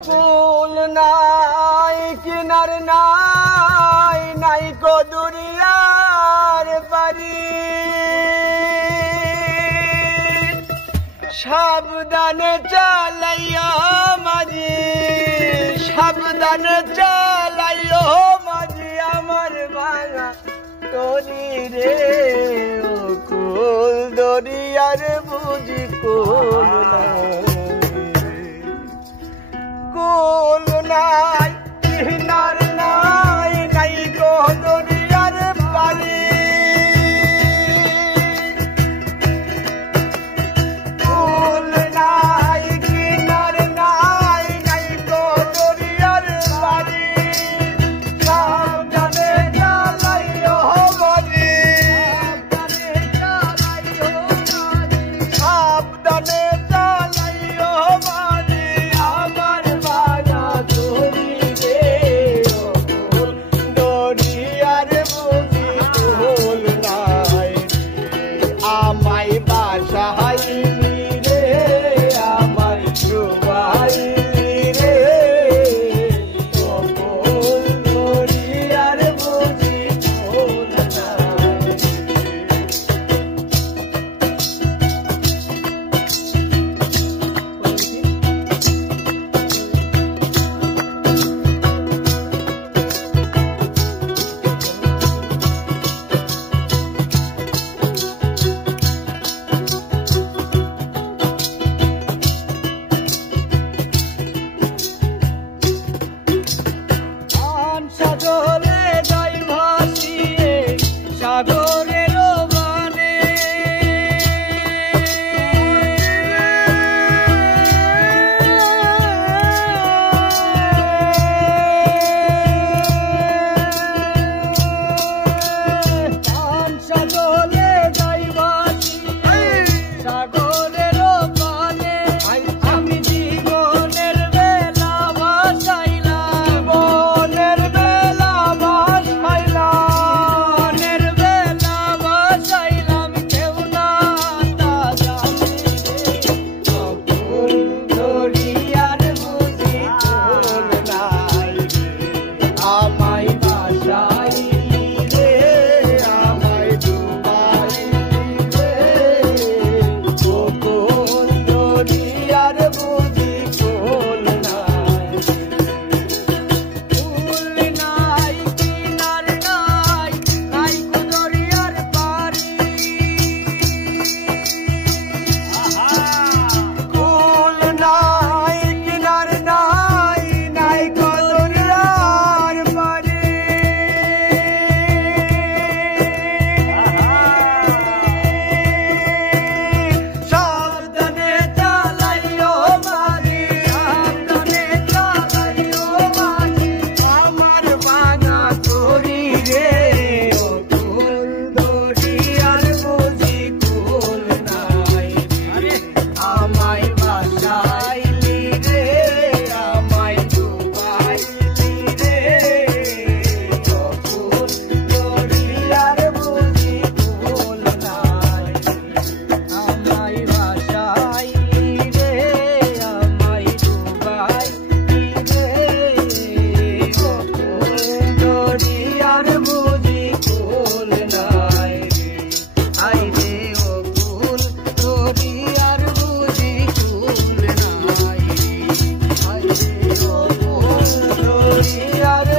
কুল নাই কিনার নাই নাই কো দুনিয়ার বাড়ি সাবধানে চালাইও মাঝি সাবধানে চালাইও মাঝি আমার ভাঙা তরি রে ও কুল দরিয়ার বুঝি কুল নাই কুল নাই কিনার নাই নাই গো দুনিয়ার বাড়ি কুল নাই কিনার নাই নাই গো দুনিয়ার বাড়ি সাবধানে চালাইও বাড়ি সাবধানে চালাইও বাড়ি আমার বাজা ধরি রে কুল দরিয়ার বুঝি কুল নাই আমায় বাসাইলি রে আমার ডুবাইলি রে কুল দরিয়ার বুঝি কুল নাই সাগরে যাই ভাসিয়ে সাগরের বানে সাগরে যাই ভাসিয়ে সাগরের বানে আমি জীবনের বেলা ভাসাইলাম বনের বেলা ভাসাইলাম কেউ না তা জানে কুল দরিয়ার বুঝি কুল নাই আমায় ভাসাইলি রে আমায় ডুবাইলি রে কুল দরিয়ার বুঝি কুল নাই কুল নাই কিনার নাই নাই কো দরিয়ার পারি কুল নাই কিনার নাই নাই কো দরিয়ার পারি সাবধানে চালাইও মাঝি সাবধানে চালাইও মাঝি আমার ভাঙা তরি রে ও কুল দরিয়ার বুঝি কুল নাই আমায় ভাসাইলি রে আমায় ডুবাইলি রে ও কুল দরিয়ার বুঝি কুল নাই আমায় ভাসাইলি রে আমায় ডুবাইলি রে ও কুল দরিয়ার বুঝি কুল নাই আই রে ও কুল দরিয়ার বুঝি কুল নাই আই রে ও কুল দরিয়ার